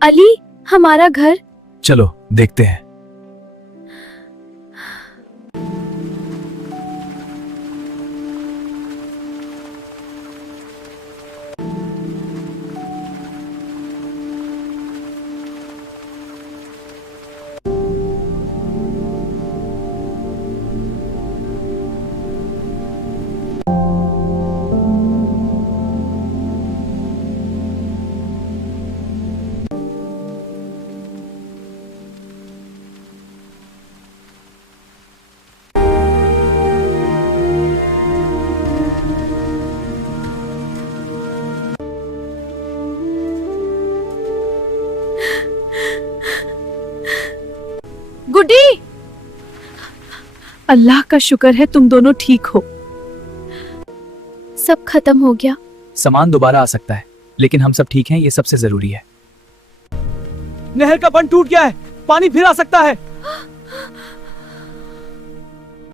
अली, हमारा घर। चलो देखते हैं। गुड्डी, अल्लाह का शुक्र है तुम दोनों ठीक हो। सब खत्म हो गया। सामान दोबारा आ सकता है, लेकिन हम सब ठीक हैं, ये सबसे जरूरी है। नहर का बंद टूट गया है, पानी फिर आ सकता है।